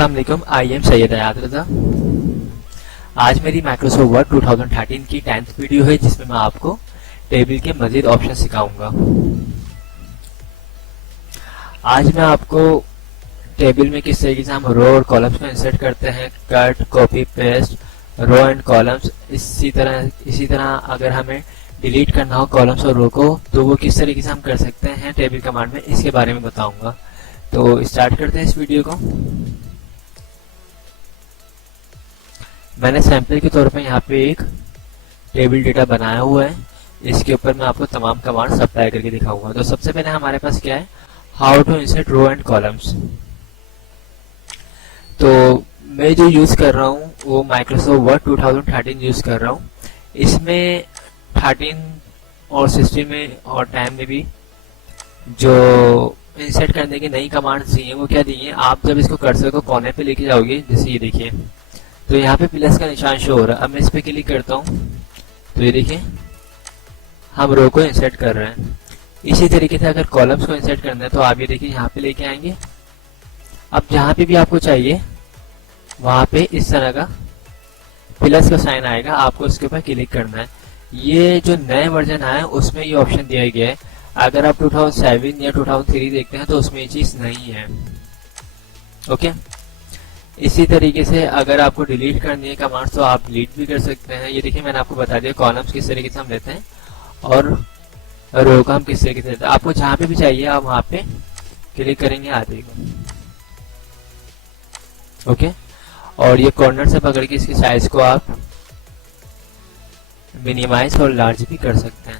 अस्सलाम वालेकुम, I am Syed हयात रज़ा। आज मेरी माइक्रोसॉफ्ट वर्ड 2013 की 10th वीडियो है जिसमें मैं आपको टेबल के मजीद ऑप्शन सिखाऊंगा। आज मैं आपको टेबल में किस तरीके से हम रो और कॉलम्स को इंसर्ट करते हैं, cut, copy, paste, row and columns. इसी तरह अगर हमें डिलीट करना हो कॉलम्स और रो को तो वो किस तरीके से हम कर सकते हैं टेबल कमांड में, इसके बारे में बताऊंगा। तो स्टार्ट करते हैं इस वीडियो को। मैंने सैंपल के तौर पे यहाँ पे एक टेबल डेटा बनाया हुआ है, इसके ऊपर मैं आपको तमाम कमांड्स अप्लाई करके दिखाऊंगा। तो सबसे पहले हमारे पास क्या है, how to insert row and columns. तो मैं जो यूज कर रहा हूँ वो माइक्रोसॉफ्ट वर्ड 2013 यूज कर रहा हूँ। इसमें 13 और 16 में और 10 में भी जो इंसर्ट करने की नई कमांड्स दी हैं वो क्या दी हैं, आप जब इसको कर्सर को कोने पे लेके जाओगे, जैसे ये देखिए तो यहाँ पे प्लस का निशान शो हो रहा है। अब मैं इस पे क्लिक करता हूँ तो ये देखिए हम रो को इंसर्ट कर रहे हैं। इसी तरीके से अगर कॉलम्स को इंसर्ट करना है तो आप ये देखिए यहाँ पे लेके आएंगे। अब जहाँ पे भी आपको चाहिए वहां पे इस तरह का प्लस का साइन आएगा, आपको उसके ऊपर क्लिक करना है। ये जो नए वर्जन आया है उसमें ये ऑप्शन दिया गया है। अगर आप 2007 या 2003 देखते हैं तो उसमें ये चीज नहीं है। ओके, इसी तरीके से अगर आपको डिलीट करनी है कमांड्स तो आप डिलीट भी कर सकते हैं। ये देखिए मैंने आपको बता दिया कॉलम्स किस तरीके से हम लेते हैं और रो का हम किस तरीके से लेते हैं। आपको जहां पे भी चाहिए आप वहां पे क्लिक करेंगे, आ जाएगा। ओके, और ये कॉर्नर से पकड़ के इसकी साइज को आप मिनिमाइज और लार्ज भी कर सकते हैं।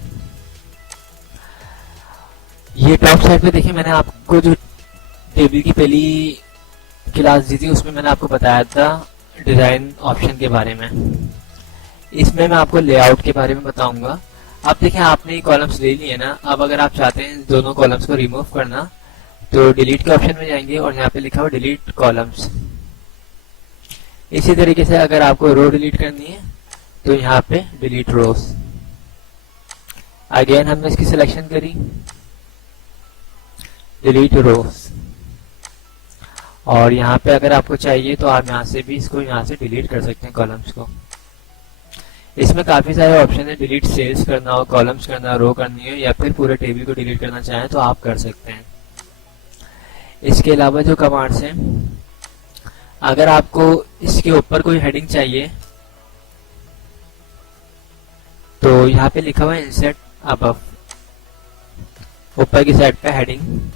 ये टॉप साइड पे देखिए मैंने आपको जो टेबल की पहली क्लास दी थी उसमें मैंने आपको बताया था डिजाइन ऑप्शन के बारे में। इसमें मैं आपको लेआउट के बारे में बताऊंगा। अब देखिए आपने ये कॉलम्स ले लिए ना, अब अगर आप चाहते हैं दोनों कॉलम्स को रिमूव करना तो डिलीट के ऑप्शन में जाएंगे और यहाँ पे लिखा हुआ डिलीट कॉलम्स। इसी तरीके से अगर आपको रो डिलीट करनी है तो यहाँ पे डिलीट रोज। अगेन हमने इसकी सिलेक्शन करी, डिलीट रोज। और यहाँ पे अगर आपको चाहिए तो आप यहाँ से भी इसको यहाँ से डिलीट कर सकते हैं कॉलम्स को। इसमें काफी सारे ऑप्शन है, डिलीट सेल्स करना हो, कॉलम्स करना, रो करनी हो या फिर पूरे टेबल को डिलीट करना चाहें तो आप कर सकते हैं। इसके अलावा जो कमांड्स हैं, अगर आपको इसके ऊपर कोई हेडिंग चाहिए तो यहाँ पे लिखा हुआ है इंसर्ट अबव। ऊपर की साइड पे हेडिंग,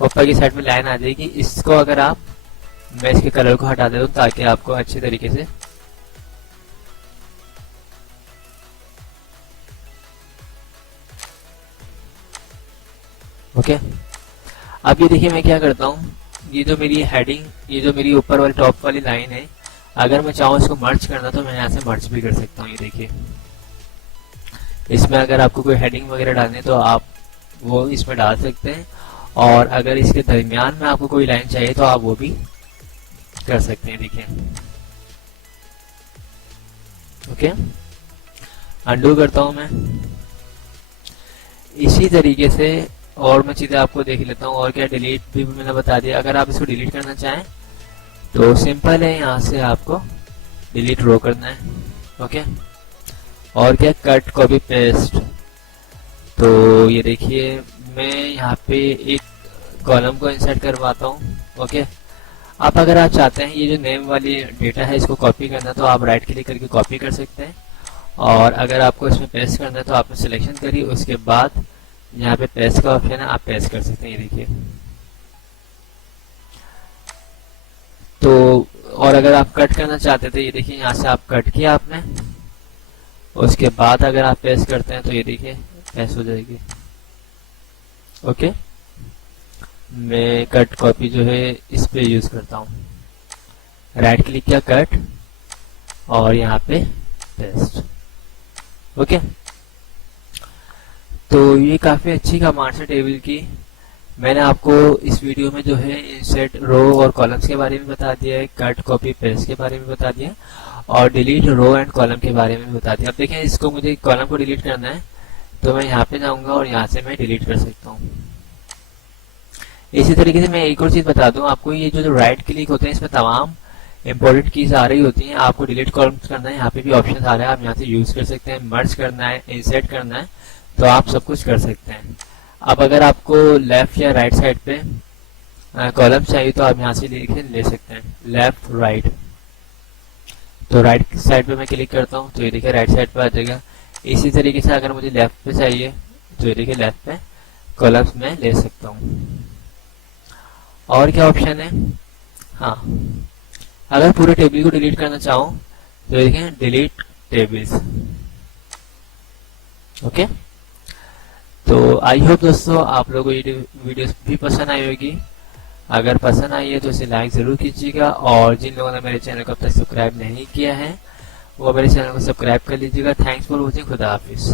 ऊपर की साइड में लाइन आ जाएगी। इसको अगर आप, मैं इसके कलर को हटा देता हूँ ताकि आपको अच्छे तरीके से ओके। अब ये देखिए मैं क्या करता हूँ, ये जो मेरी हेडिंग, ये जो मेरी ऊपर वाली टॉप वाली लाइन है, अगर मैं चाहूँ इसको मर्ज करना तो मैं यहाँ से मर्ज भी कर सकता हूँ। ये देखिए इसमें अगर आपको कोई हेडिंग वगैरह डालनी है तो आप वो इसमें डाल सकते हैं, और अगर इसके दरमियान में आपको कोई लाइन चाहिए तो आप वो भी कर सकते हैं। देखिए ओके, अंडू करता हूं मैं। इसी तरीके से और मैं चीजें आपको देख लेता हूं। और क्या, डिलीट भी मैंने बता दिया। अगर आप इसको डिलीट करना चाहें तो सिंपल है, यहाँ से आपको डिलीट रो करना है। ओके, और क्या, कट, कॉपी, पेस्ट। तो ये देखिए मैं यहाँ पे एक कॉलम को इंसर्ट करवाता हूँ। ओके, अब अगर आप चाहते हैं ये जो नेम वाली डेटा है इसको कॉपी करना तो आप राइट क्लिक करके कॉपी कर सकते हैं, और अगर आपको इसमें पेस्ट करना है तो आपने सिलेक्शन करी, उसके बाद यहाँ पे पेस्ट का ऑप्शन है, आप पेस्ट कर सकते हैं। ये देखिए तो, और अगर आप कट करना चाहते थे, ये देखिए यहाँ से आप कट किया आपने, उसके बाद अगर आप पेस्ट करते हैं तो ये देखिए पेस्ट हो जाएगी। ओके, मैं कट कॉपी जो है इस पे यूज करता हूँ। राइट क्लिक किया, कट, और यहाँ पे पेस्ट। ओके, तो ये काफी अच्छी कमांड्स है टेबल की। मैंने आपको इस वीडियो में जो है इंसर्ट रो और कॉलम्स के बारे में बता दिया है, कट, कॉपी, पेस्ट के बारे में बता दिया, और डिलीट रो एंड कॉलम के बारे में बता दिया। अब देखें इसको, मुझे कॉलम को डिलीट करना है तो मैं यहाँ पे जाऊंगा और यहाँ से मैं डिलीट कर सकता हूँ। इसी तरीके से मैं एक और चीज बता दूं आपको, ये जो राइट क्लिक होते हैं इसमें तमाम इंपॉर्टेंट कीज आ रही होती हैं। आपको डिलीट कॉलम करना है, यहाँ पे भी ऑप्शन आ रहा है, आप यहाँ से यूज कर सकते हैं। मर्ज करना है, इंसर्ट करना है, तो आप सब कुछ कर सकते हैं। अब अगर आपको लेफ्ट या राइट साइड पे कॉलम चाहिए तो आप यहाँ से ले सकते हैं, लेफ्ट राइट। तो राइट साइड पे मैं क्लिक करता हूँ तो ये देखिए राइट साइड पे आ जाएगा। इसी तरीके से अगर मुझे लेफ्ट पे चाहिए तो ये देखिए लेफ्ट पे कॉलम्स में ले सकता हूँ। और क्या ऑप्शन है, हाँ, अगर पूरे टेबल को डिलीट करना चाहूँ तो ये देखें डिलीट टेबल्स। ओके, तो आई होप दोस्तों आप लोगों को ये वीडियो भी पसंद आई होगी। अगर पसंद आई है तो इसे लाइक जरूर कीजिएगा, और जिन लोगों ने मेरे चैनल को अब तक सब्सक्राइब नहीं किया है वो मेरे चैनल को सब्सक्राइब कर लीजिएगा। थैंक्स फॉर वॉचिंग, खुदा हाफिज।